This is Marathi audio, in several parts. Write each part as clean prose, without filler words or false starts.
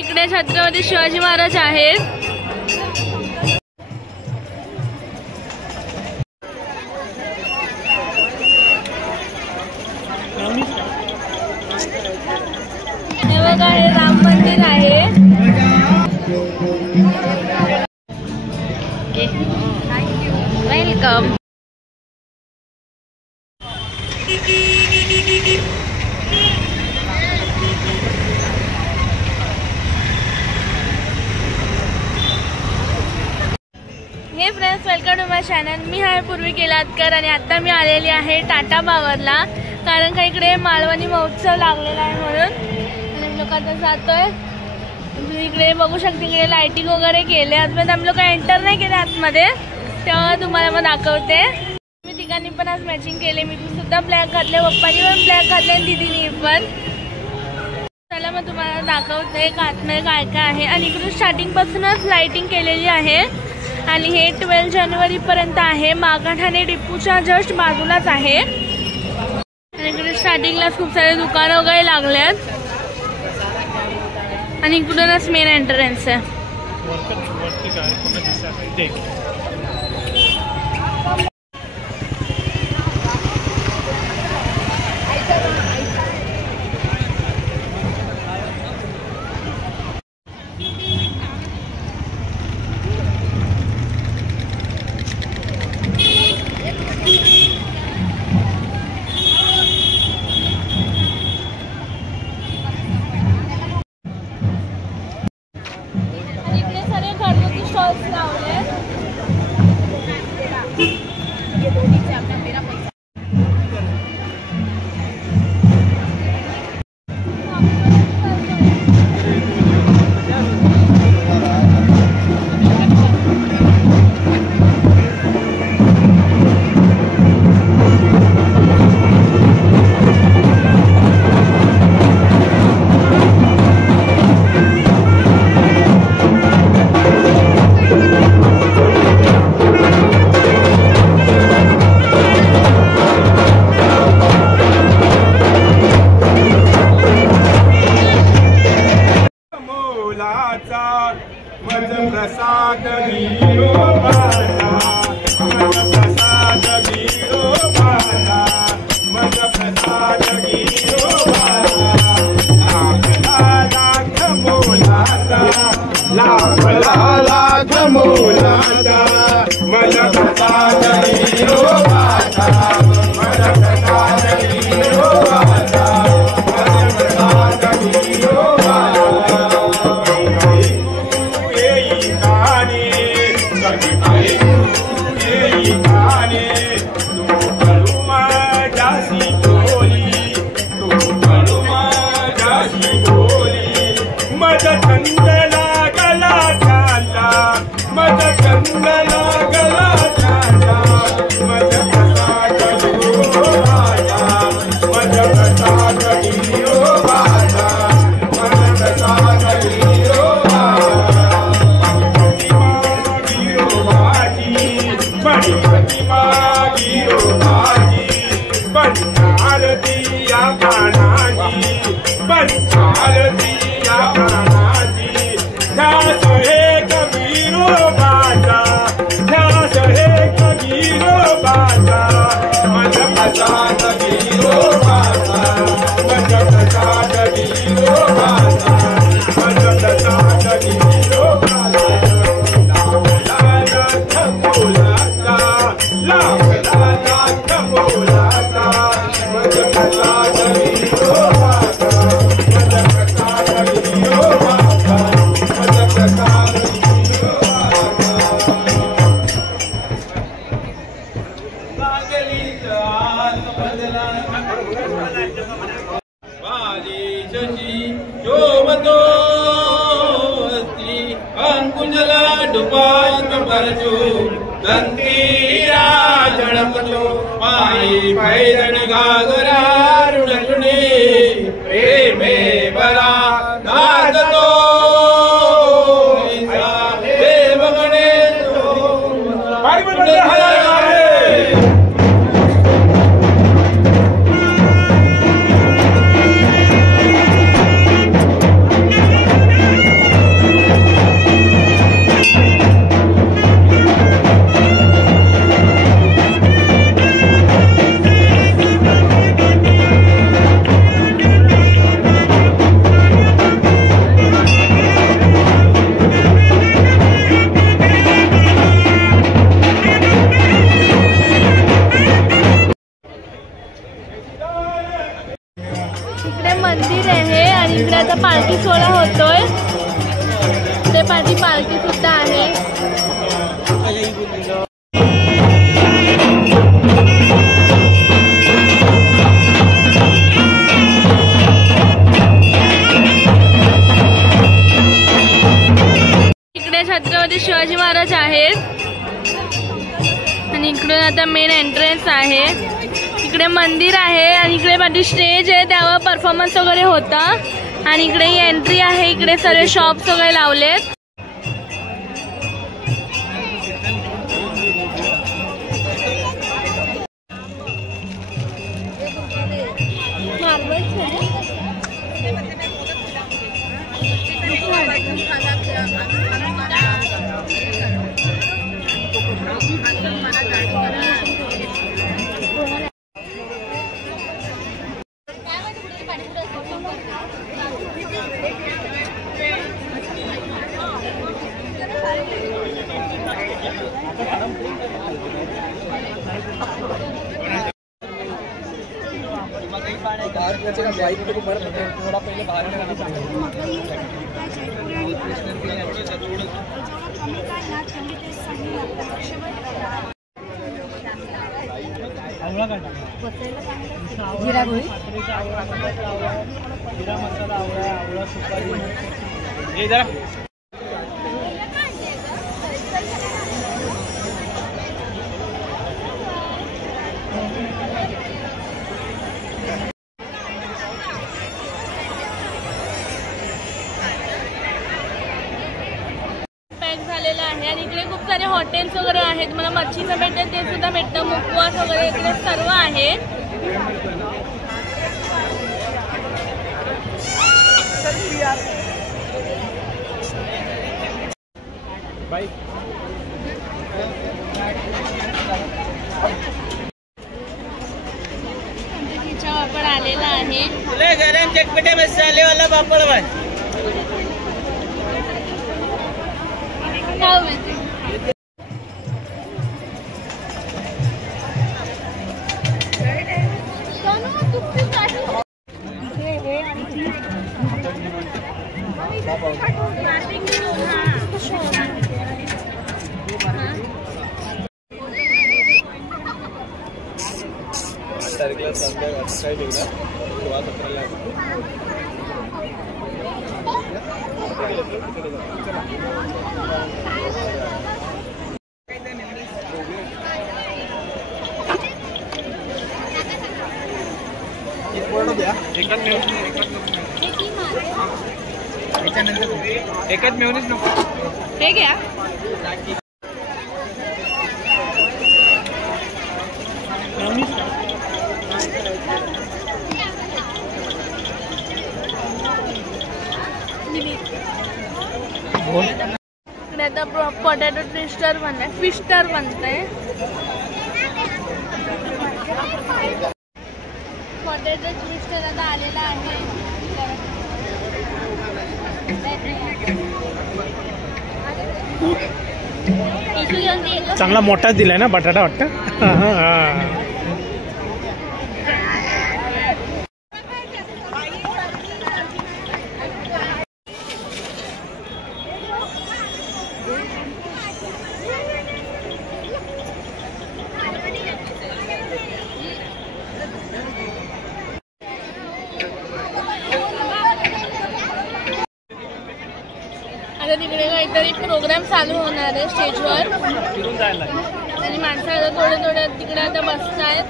इकडे छत्रपती शिवाजी महाराज आहेत। हे बघा, हे राम मंदिर आहे। Welcome. Hey friends, welcome to my channel. मी आहे पूर्वी केलातकर आणि आता मी आलेली आहे टाटा पावरला, कारण का इकडे मालवणी महोत्सव लागलेला आहे म्हणून आम्ही लोक आता जातोय। तुम्ही इकडे बघू शकता, इकडे लाइटिंग वगैरे केले। आतमध्ये आम्ही लोक एंटर नाही केले आतमध्ये, तेव्हा तुम्हाला मग दाखवते। मी तिघांनी पण आज मॅचिंग केले। मी सुद्धा ब्लॅक घातले, पप्पानी पण ब्लॅक घातले आणि दीदीनी पण। चला मग तुम्हाला दाखवते आतमध्ये काय काय आहे। आणि इकडून स्टार्टिंग पासूनच लाइटिंग केलेली आहे आणि हे 12 जानेवारी पर्यंत आहे। मागाठाणे डिपूच्या जस्ट बाजूलाच आहे आणि इकडे स्टार्टिंगलाच खूप सारे दुकान वगैरे लागलेत आणि इकडूनच मेन एंट्रन्स आहे। आता मेन एंट्रन्स आहे. इकडे मंदिर आहे आणि इकडे पाठी स्टेज आहे, त्यावर परफॉर्मन्स वगैरे होता. आणि इकडे ही एंट्री आहे. इकडे सर्व शॉप्स वगैरे लावलेत. थोड़ा पहले बाहर जीरा गोळी, जीरा मसाला, आवळा सुपारी हे जरा झालेला आहे. आणि इकडे खूप सारे हॉटेल्स वगैरे आहेत. मला मच्छीचं भेटेल ते सुद्धा भेटतं. मुखवास वगैरे इकडे सर्व आहे. पापड आलेला आहे. गरम चटपटे मसाले वाला पापड़ भाई. एकच मेवणीच नको हे घ्या. इकडे आता पोटॅटो ट्विस्टर बनलाय, ट्विस्टर बनतंय. पोटॅटो ट्विस्टर आता आलेला आहे. चांगला मोठाच दिलाय ना बटाटा वाटतं. आता तिकडे काहीतरी प्रोग्राम चालू होणार आहे स्टेजवर आणि माणसं आता थोडे थोडे तिकडे आता बसतायत.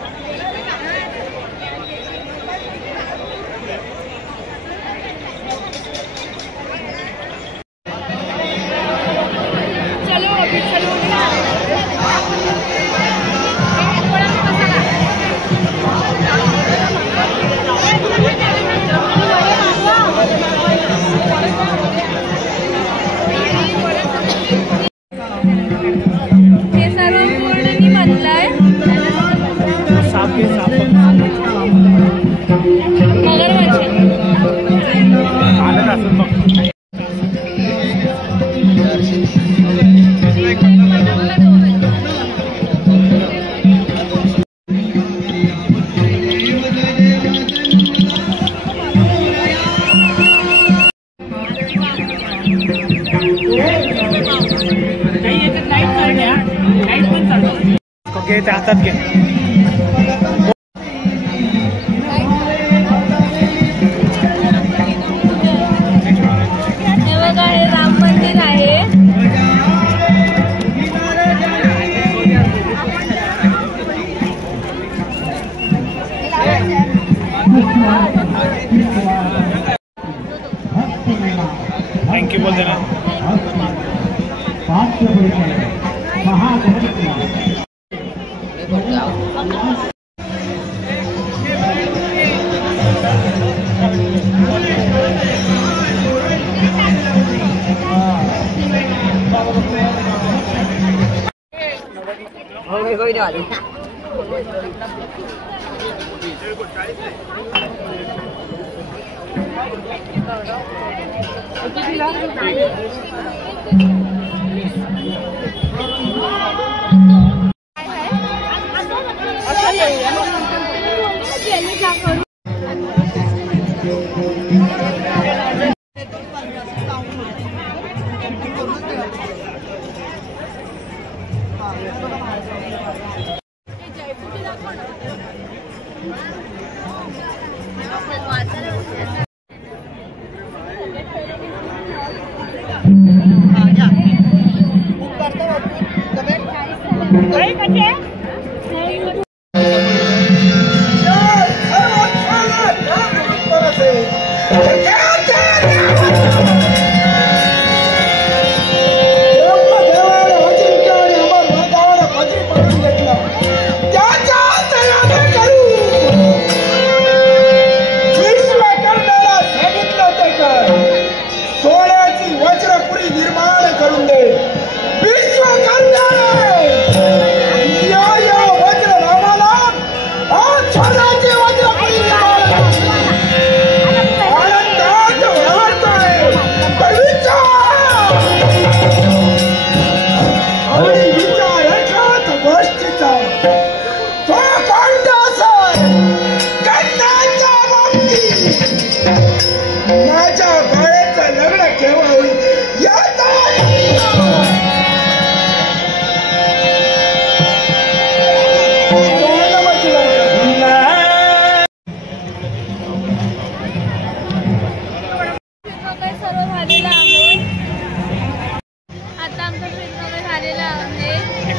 घे त्या हातात घे. हे बघा हे राम मंदिर आहे. थँक्यू बोलते ना.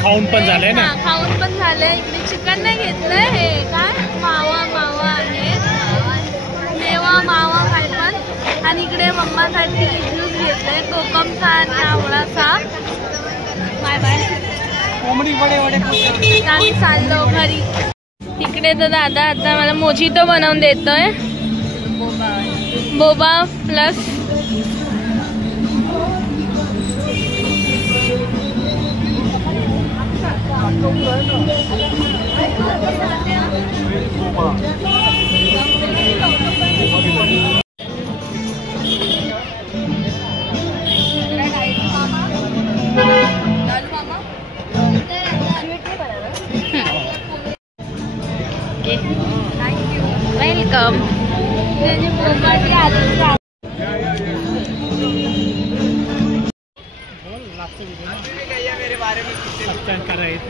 खाऊन पण झालंय ना. खाऊन पण झालंय. इकडे चिकन नाही घेतलंय. हे काय मावा मावा आहे. मेवा मावा काय पण. आणि इकडे मम्मासाठी ज्यूस घेतलंय कोकमचा आणि आवळाचा. Bye bye. आम्ही चाललो घरी. इकडे तर दादा आता मला मोजितो बनवून देतोय. Boba plus welcome.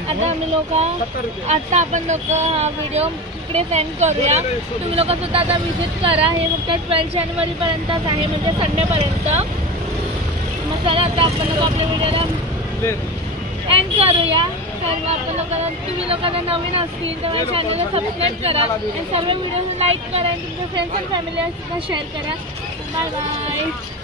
आता आम्ही लोक आता आपण लोक हा व्हिडिओ इकडे सेंड करूया. तुम्ही लोक सुद्धा आता व्हिजिट करा. हे फक्त 12 जानेवारीपर्यंतच आहे, म्हणजे संडेपर्यंत. मग चला आता आपण लोक आपल्या व्हिडिओला एंड करूया. तर मग आपण लोकांना तुम्ही लोकांना नवीन असतील तर माझ्या चॅनलला सबस्क्राईब करा आणि सर्व व्हिडिओ लाईक करा आणि तुमच्या फ्रेंड्स अँड फॅमिलीला सुद्धा शेअर करा. Bye bye.